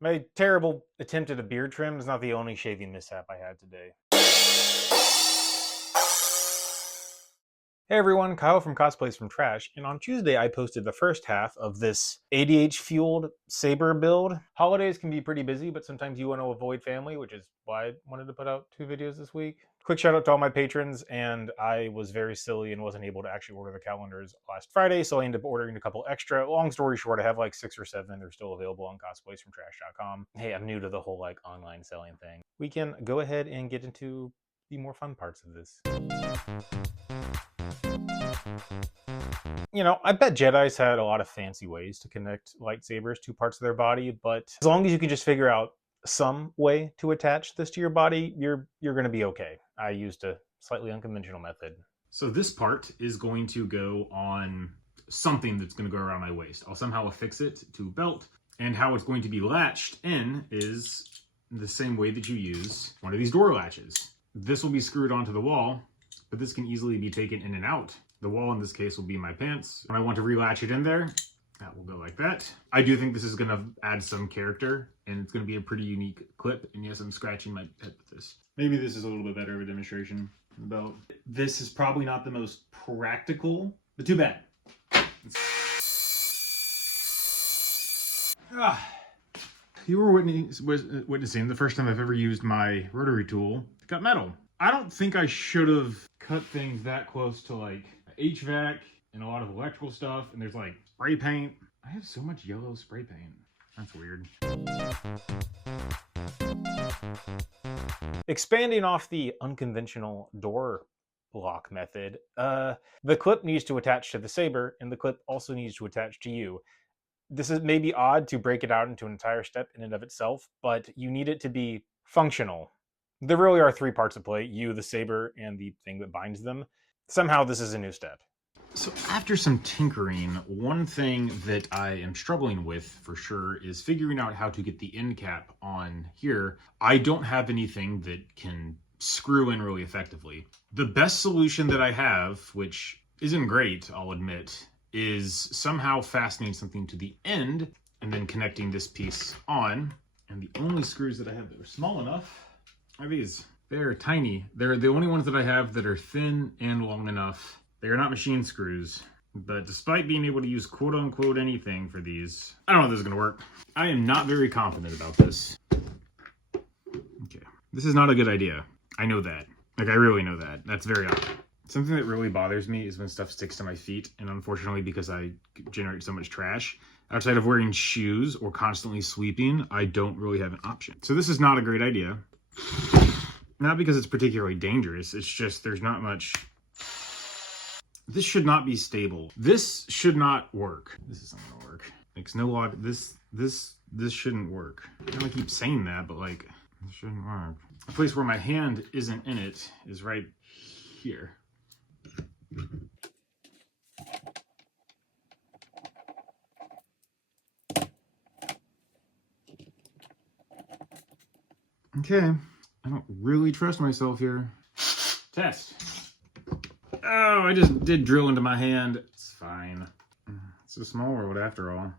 My terrible attempt at a beard trim is not the only shaving mishap I had today. Hey everyone, Kyle from Cosplays from Trash, and on Tuesday I posted the first half of this ADHD-fueled saber build. Holidays can be pretty busy, but sometimes you want to avoid family, which is why I wanted to put out 2 videos this week. Quick shout out to all my patrons, and I was very silly and wasn't able to actually order the calendars last Friday, so I ended up ordering a couple extra. Long story short, I have like 6 or 7. They're still available on cosplaysfromtrash.com. Hey, I'm new to the whole like online selling thing. We can go ahead and get into the more fun parts of this. You know, I bet Jedi's had a lot of fancy ways to connect lightsabers to parts of their body, but as long as you can just figure out some way to attach this to your body, you're going to be okay. I used a slightly unconventional method. So this part is going to go on something that's going to go around my waist. I'll somehow affix it to a belt, and how it's going to be latched in is the same way that you use one of these door latches. This will be screwed onto the wall, but this can easily be taken in and out. The wall in this case will be my pants. When I want to relatch it in there, that will go like that. I do think this is going to add some character, and it's going to be a pretty unique clip. And yes, I'm scratching my head with this. Maybe this is a little bit better of a demonstration about. This is probably not the most practical, but too bad. You were witnessing the first time I've ever used my rotary tool. It got metal. I don't think I should have cut things that close to like HVAC and a lot of electrical stuff, and there's like spray paint. I have so much yellow spray paint. That's weird. Expanding off the unconventional door lock method, the clip needs to attach to the saber, and the clip also needs to attach to you. This is maybe odd to break it out into an entire step in and of itself, but you need it to be functional. There really are 3 parts at play: you, the saber, and the thing that binds them. Somehow this is a new step. So after some tinkering, one thing that I am struggling with for sure is figuring out how to get the end cap on here. I don't have anything that can screw in really effectively. The best solution that I have, which isn't great, I'll admit, is somehow fastening something to the end and then connecting this piece on. And the only screws that I have that are small enough are these. They're tiny. They're the only ones that I have that are thin and long enough. They are not machine screws, but despite being able to use quote unquote anything for these, I don't know if this is gonna work. I am not very confident about this. Okay, this is not a good idea. I know that. Like, I really know that. That's very odd. Something that really bothers me is when stuff sticks to my feet, and unfortunately, because I generate so much trash, outside of wearing shoes or constantly sweeping, I don't really have an option. So this is not a great idea. Not because it's particularly dangerous, it's just there's not much. This should not be stable. This should not work. This isn't gonna work. Makes no logic. This shouldn't work. I don't keep saying that, but like, this shouldn't work. The place where my hand isn't in it is right here. Okay, I don't really trust myself here. Test. Oh, I just did drill into my hand. It's fine. It's a small world after all.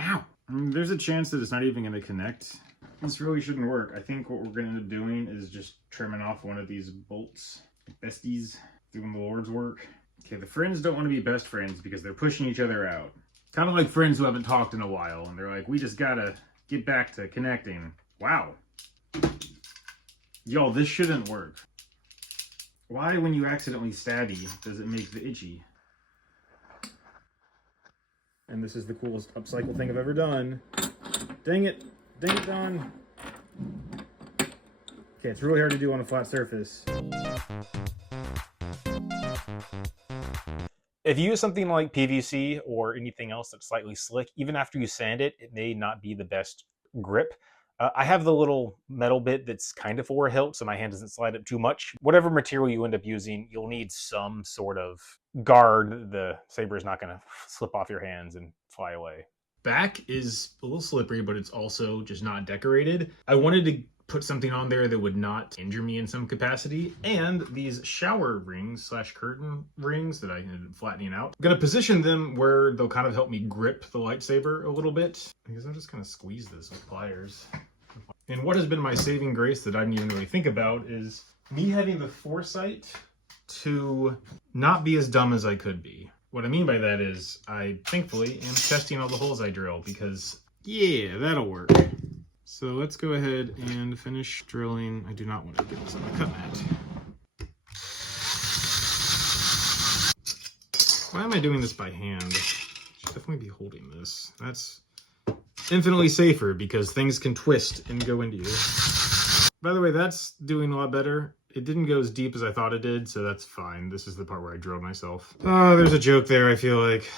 Ow! There's a chance that it's not even going to connect. This really shouldn't work. I think what we're going to end up doing is just trimming off one of these bolts. Besties doing the Lord's work. Okay, the friends don't want to be best friends because they're pushing each other out. Kind of like friends who haven't talked in a while, and they're like, we just gotta get back to connecting. Wow. Y'all, this shouldn't work. Why, when you accidentally stabby, does it make the itchy? And this is the coolest upcycle thing I've ever done. Dang it. Dang it, Don. Okay, it's really hard to do on a flat surface. If you use something like PVC or anything else that's slightly slick, even after you sand it, it may not be the best grip. I have the little metal bit that's kind of for a hilt, so my hand doesn't slide up too much. Whatever material you end up using, you'll need some sort of guard. The saber is not going to slip off your hands and fly away. Back is a little slippery, but it's also just not decorated. I wanted to put something on there that would not injure me in some capacity. And these shower rings slash curtain rings that I ended up flattening out. I'm gonna position them where they'll kind of help me grip the lightsaber a little bit, because I'm just gonna squeeze this with pliers. And what has been my saving grace that I didn't even really think about is me having the foresight to not be as dumb as I could be. What I mean by that is I thankfully am testing all the holes I drill, because yeah, that'll work. So let's go ahead and finish drilling. I do not want to get this on the cut mat. Why am I doing this by hand? I should definitely be holding this. That's infinitely safer because things can twist and go into you. By the way, that's doing a lot better. It didn't go as deep as I thought it did, so that's fine. This is the part where I drilled myself. Oh, there's a joke there, I feel like.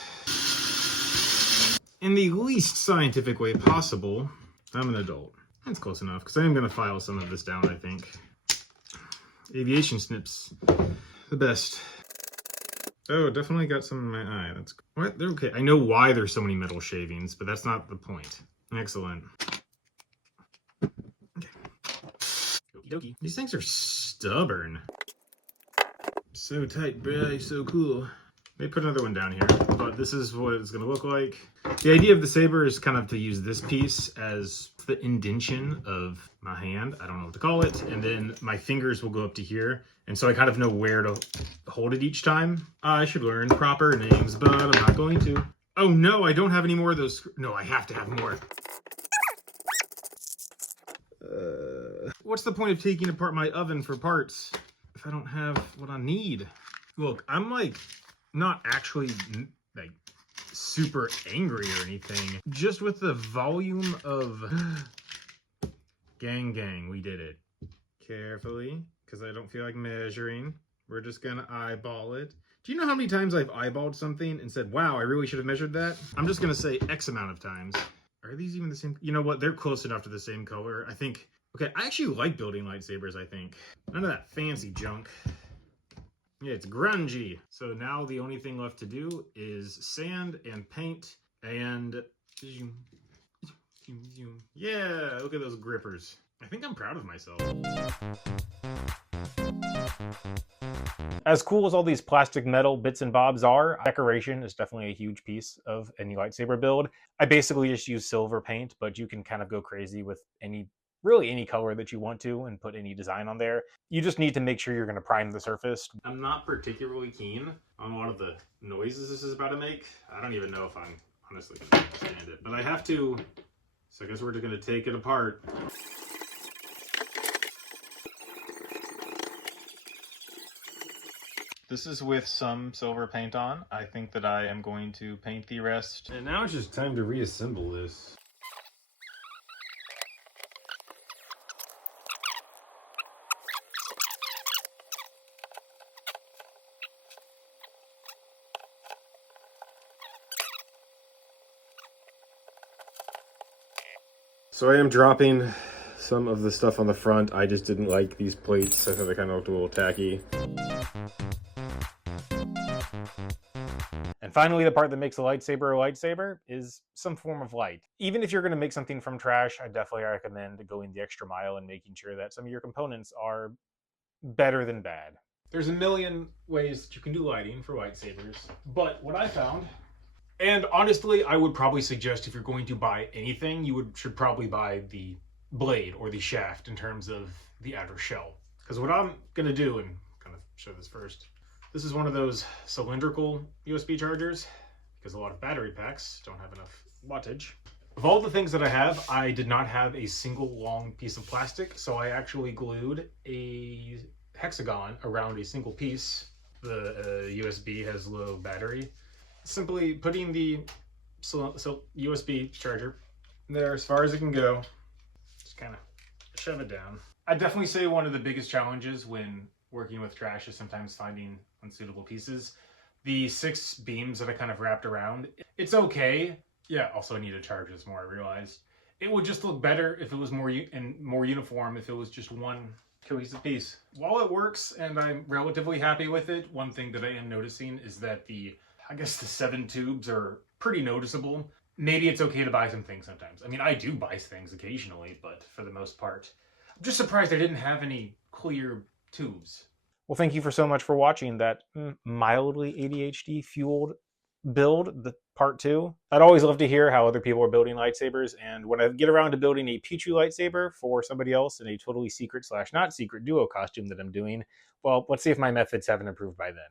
In the least scientific way possible, I'm an adult. That's close enough, because I am going to file some of this down, I think. Aviation snips. The best. Oh, definitely got some in my eye. That's what? They're okay. I know why there's so many metal shavings, but that's not the point. Excellent. Okay. Okie dokie. These things are stubborn. So tight, bruh. So cool. May put another one down here, but this is what it's going to look like. The idea of the saber is kind of to use this piece as the indention of my hand. I don't know what to call it. And then my fingers will go up to here. And so I kind of know where to hold it each time. I should learn proper names, but I'm not going to. Oh no, I don't have any more of those. No, I have to have more. What's the point of taking apart my oven for parts if I don't have what I need? Look, I'm like not actually like super angry or anything. Just with the volume of gang, we did it. Carefully, because I don't feel like measuring. We're just gonna eyeball it. Do you know how many times I've eyeballed something and said, wow, I really should have measured that? I'm just gonna say X amount of times. Are these even the same? You know what? They're close enough to the same color. I think, okay, I actually like building lightsabers, I think. None of that fancy junk. Yeah, it's grungy. So now the only thing left to do is sand and paint and... Yeah, look at those grippers. I think I'm proud of myself. As cool as all these plastic metal bits and bobs are, decoration is definitely a huge piece of any lightsaber build. I basically just use silver paint, but you can kind of go crazy with really any color that you want to and put any design on there. You just need to make sure you're going to prime the surface. I'm not particularly keen on a lot of the noises this is about to make. I don't even know if I'm honestly going to stand it, but I have to. So I guess we're just going to take it apart. This is with some silver paint on. I think that I am going to paint the rest. And now it's just time to reassemble this. So I am dropping some of the stuff on the front. I just didn't like these plates. I thought they kind of looked a little tacky. And finally, the part that makes a lightsaber is some form of light. Even if you're going to make something from trash, I definitely recommend going the extra mile and making sure that some of your components are better than bad. There's a million ways that you can do lighting for lightsabers, but what I found, and honestly, I would probably suggest if you're going to buy anything, should probably buy the blade or the shaft in terms of the outer shell. Because what I'm going to do, and kind of show this first, this is one of those cylindrical USB chargers, because a lot of battery packs don't have enough wattage. Of all the things that I have, I did not have a single long piece of plastic, so I actually glued a hexagon around a single piece. The USB has low battery. Simply putting the USB charger there as far as it can go, just kind of shove it down. I'd definitely say one of the biggest challenges when working with trash is sometimes finding unsuitable pieces. The 6 beams that I kind of wrapped around, it's okay. Yeah, also I need to charge this more, I realized. It would just look better if it was more uniform, if it was just one cohesive piece. While it works and I'm relatively happy with it, one thing that I am noticing is that I guess the 7 tubes are pretty noticeable. Maybe it's okay to buy some things sometimes. I mean, I do buy things occasionally, but for the most part. I'm just surprised I didn't have any clear tubes. Well, thank you for so much for watching that mildly ADHD-fueled build, the part 2. I'd always love to hear how other people are building lightsabers, and when I get around to building a Pichu lightsaber for somebody else in a totally secret / not secret duo costume that I'm doing, well, let's see if my methods haven't improved by then.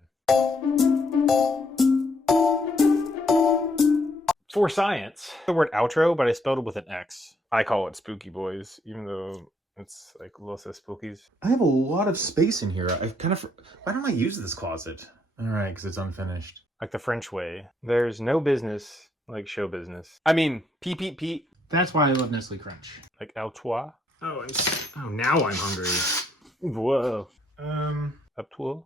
For science, the word outro, but I spelled it with an X. I call it Spooky Boys, even though it's like Los Spookies. I have a lot of space in here. Why don't I use this closet? All right, because it's unfinished. Like the French way. There's no business like show business. I mean, peep, peep, peep. That's why I love Nestle Crunch. Like Altois. Oh, now I'm hungry. Whoa. Up to